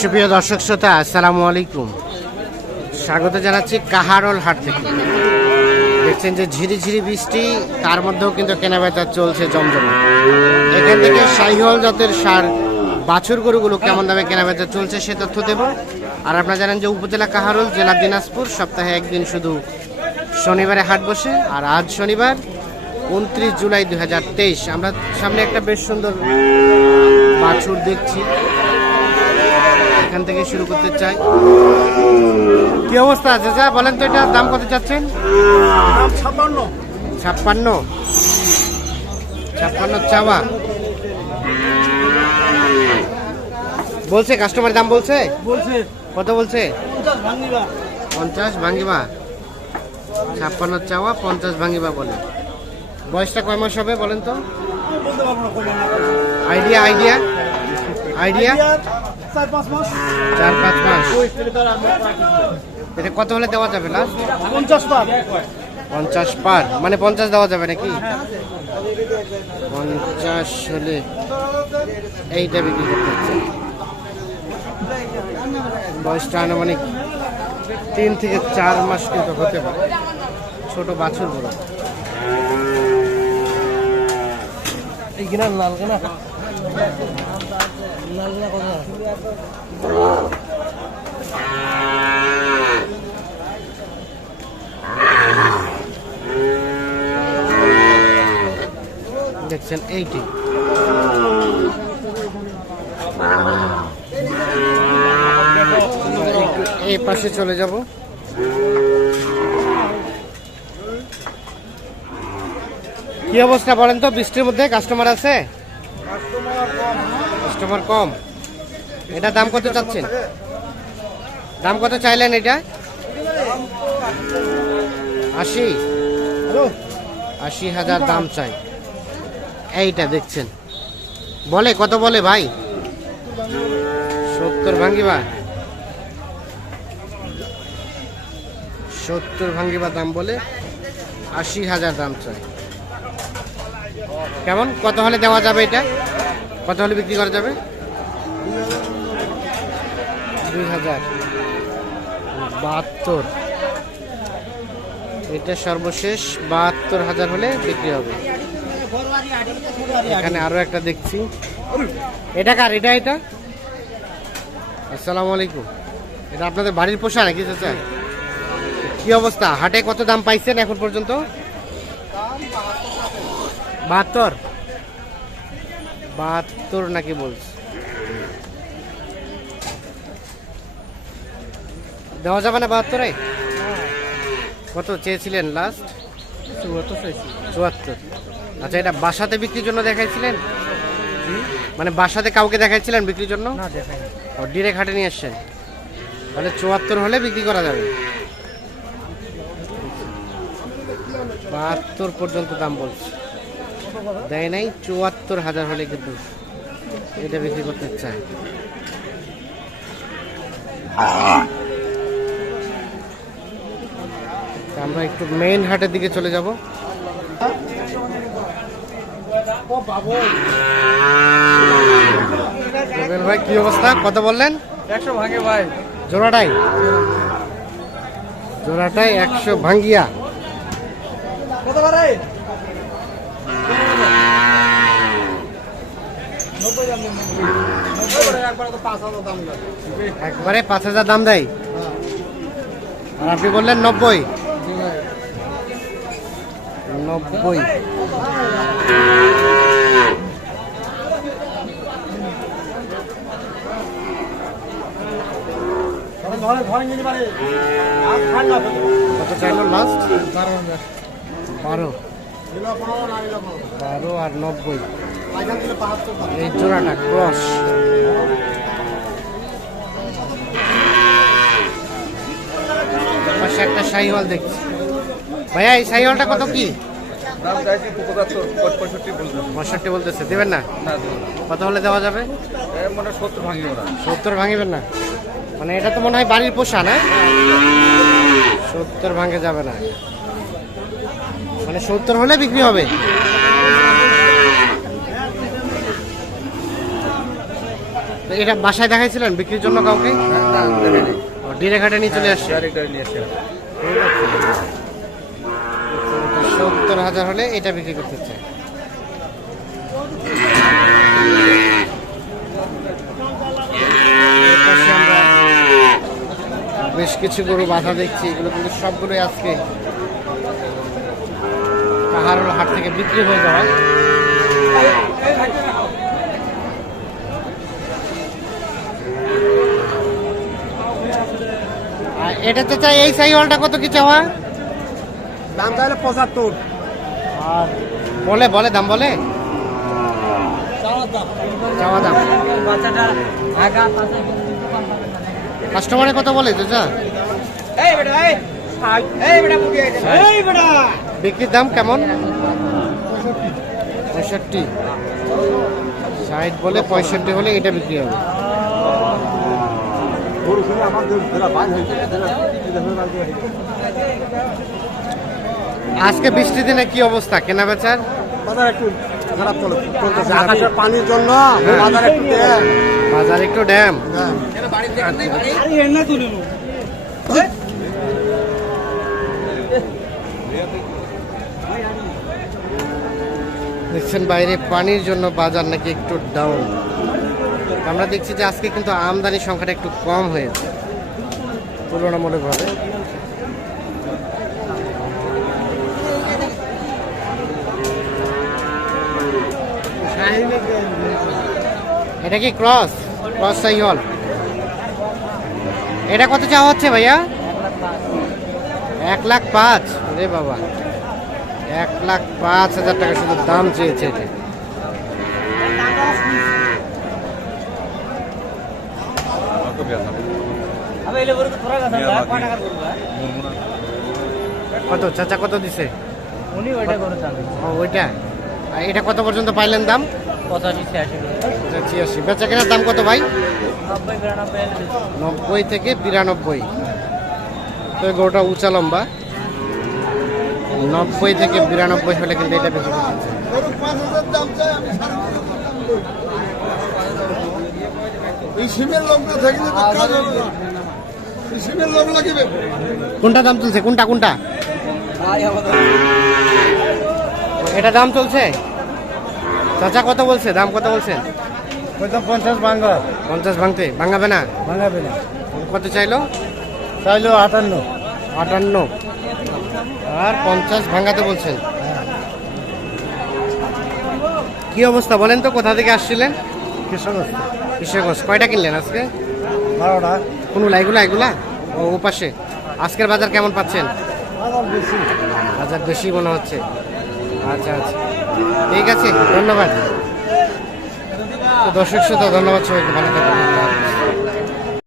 সুপ্রিয় দর্শক শ্রোতা, আসসালামু আলাইকুম। স্বাগত জানাচ্ছি কাহারল হাট থেকে। দেখছেন যে ঝিরিঝিরি বৃষ্টি, তার মধ্যেও কিন্তু কেনাবেচা চলছে জমজমা এখান থেকে শাহিহল জাতের সার, বাছুর গরুগুলো কেমন দামে কেনাবেচা চলছে সে তথ্য দেব। আর আপনারা জানেন যে উপজেলা কাহারল জেলা দিনাজপুর, সপ্তাহে একদিন শুধু শনিবারে হাট বসে, আর আজ শনিবার উনত্রিশ জুলাই দু হাজার তেইশ। আমরা সামনে একটা বেশ সুন্দর বাছুর দেখছি। এখান থেকে শুরু করতে চাই। কি অবস্থা? আছে যা বলেন তো এটা দাম কত চাচ্ছেন? ছাপ্পান্ন। ছাপ্পান্ন? ছাপ্পান্ন চাওয়া। বলছে কাস্টমার দাম বলছে? বলছে। কত বলছে? পঞ্চাশ ভাঙ্গিবা ছাপ্পান্ন চাওয়া পঞ্চাশ ভাঙ্গিবা বলে। বয়সটা কয় মাস হবে বলেন তো? আইডিয়া আইডিয়া আইডিয়া চার পাঁচ মাস। চার পাঁচ মাস এটা কত হলে দেওয়া যাবে না পঞ্চাশ পার। পঞ্চাশ পার। মানে পঞ্চাশ দেওয়া যাবে নাকি? পঞ্চাশ হলে এইটা বিক্রি করতে হচ্ছে। বয়সটা আনুমানিক তিন থেকে চার মাস কিন্তু হতে পারে। ছোট বাছুর বড় এই কিনা লাল কেনা লাল কেনা কত দেখছেন এইটি। এই পাশে চলে যাব। কি অবস্থা বলেন তো? বৃষ্টির মধ্যে কাস্টমার আছে? কাস্টমার কম। এটা দাম কত চাচ্ছেন? দাম কত চাইলেন এটা? আশি। আশি হাজার দাম চাই। এইটা দেখছেন। বলে, কত বলে ভাই? সত্তর ভাঙ্গিবা। সত্তর ভাঙ্গিবা দাম বলে আশি হাজার দাম চাই। কেমন? কত হলে দেওয়া যাবে এটা? কত হলে বিক্রি করা যাবে? দুই হাজার। বাহাত্তর। এটা সর্বশেষ বাহাত্তর হাজার হলে বিক্রি হবে। এখানে আরও একটা দেখছি। এটা কার? এটা এটা? আসসালামু আলাইকুম। এটা আপনাদের বাড়ির পোষা নাকি কি অবস্থা? হাটে কত দাম পাইছেন এখন পর্যন্ত? বাহাত্তর? বাহাত্তর নাকি বলছে। দেওয়া যাবে না বাহাত্তরে? কত চেয়েছিলেন লাস্ট চুয়াত্তর আচ্ছা এটা বাসাতে বিক্রির জন্য দেখাইছিলেন? মানে বাসাতে কাউকে দেখাইছিলেন বিক্রির জন্য? ও ডিরেক্ট হাটে নিয়ে আসছেন। তাহলে চুয়াত্তর হলে বিক্রি করা যাবে। বাহাত্তর পর্যন্ত দাম বলছে। দেয় নাই চুয়াত্তর হাজার হলে কিন্তু এটা বিক্রি করতে চায়। আমরা একটু মেইন হাটের দিকে চলে যাব। ভাই কি অবস্থা? কত বললেন? একশো ভাঙে ভাই। জোড়াটাই? জোড়াটাই একশো ভাঙ্গিয়া। কত একবারে পাঁচ হাজার দাম দেয়? আর আপনি বললেন নব্বই। নব্বই। কত লাস্ট বারো বারো। বারো আর নব্বই। এই জোড়াটা ক্রস। পাশে একটা শাহিওয়াল দেখছি। ভাইয়া এই শাহিওয়ালটা কত কি? পঁয়ষট্টি বলতেছে। দেবেন না। কত হলে দেওয়া যাবে? মানে সত্তর ভাঙিবেন না? মানে এটা তো মনে হয় বাড়ির পোষা না? সত্তর ভাঙে যাবে না। মানে সত্তর হলে বিক্রি হবে? এটা বাসায় দেখাইছিলেন? বিক্রির জন্য কাউকে? না দেখিনি ডিরে ঘাটে নিয়ে চলে আসছে? সত্তর হাজার হলে এটা বিক্রি করতে চাই বেশ কিছু গরু বাধা দেখছি। এগুলো কিন্তু সবগুলোই আজকে পাহাড়ের হাট থেকে বিক্রি হয়ে যাওয়া। এটাতে চাই এই সাইওয়ালটা কত কি চাওয়া? দাম তাহলে পঁচাত্তর। আর বলে বলে দাম বলে? চাওয়া দাম। কাস্টমারে কত বলে চাচা? বিক্রির দাম কেমন? পঁয়ষট্টি। ষাট বলে পঁয়ষট্টি হলে এটা বিক্রি হবে। আজকে বৃষ্টির দিনে কি অবস্থা? কেনা বেচার? বাজার একটু খারাপ চলে। আকাশের পানির জন্য বাজার একটু দেন। বাজার একটু ড্যাম। দেখছেন বাইরে পানির জন্য বাজার নাকি একটু ডাউন আমরা দেখছি যে আজকে কিন্তু আমদানির সংখ্যাটা একটু কম হয়েছে। তুলনামূলকভাবে। এটা কি ক্রস? ক্রস সাইহল। এটা কত চাওয়া হচ্ছে ভাইয়া? এক লাখ পাঁচ। রে বাবা। এক লাখ পাঁচ হাজার টাকা শুধু দাম চেয়েছে এটা কত বেচা আমি এলে করে তোরা কথা মিয়া কয় বাকি। টাকা করব মুরমুরা কত চাচা কত দিছে? উনি ওইটা করে ও ওইটা? এটা কত পর্যন্ত পাইলেন দাম? পঁচাশি ছিয়াশি বেচা কেনার দাম কত ভাই? নব্বই থেকে বিরানব্বই। তো গরুটা উঁচা লম্বা। নব্বই থেকে বিরানব্বই হলে কিন্তু এটা বেশি করতেছে এই সিমের লোক না থাকলে তো কাজ হবে না সিমের লোক লাগিবে কোনটা দাম চলছে? কোনটা কোনটা? এটা দাম চলছে? চাচা কত বলছে? দাম কত বলছে? পঞ্চাশ ভাঙ্গা পঞ্চাশ ভাঙতে। ভাঙাবে না? ভাঙাবে না। কত চাইলো? চাইলো আটান্ন। আটান্ন। আর পঞ্চাশ ভাঙাতে বলছেন। কি অবস্থা? বলেন তো কোথা থেকে আসছিলেন? কৃষক কৃষকগঞ্জ কয়টা কিনলেন আজকে? বারোটা। কোন লাইগুলা এগুলা? ও পাশে। আজকের বাজার কেমন পাচ্ছেন? বাজার বেশি মনে হচ্ছে। আচ্ছা আচ্ছা। ঠিক আছে ধন্যবাদ। তো দর্শক শ্রোতা ধন্যবাদ সবাইকে ভালো থাকবেন।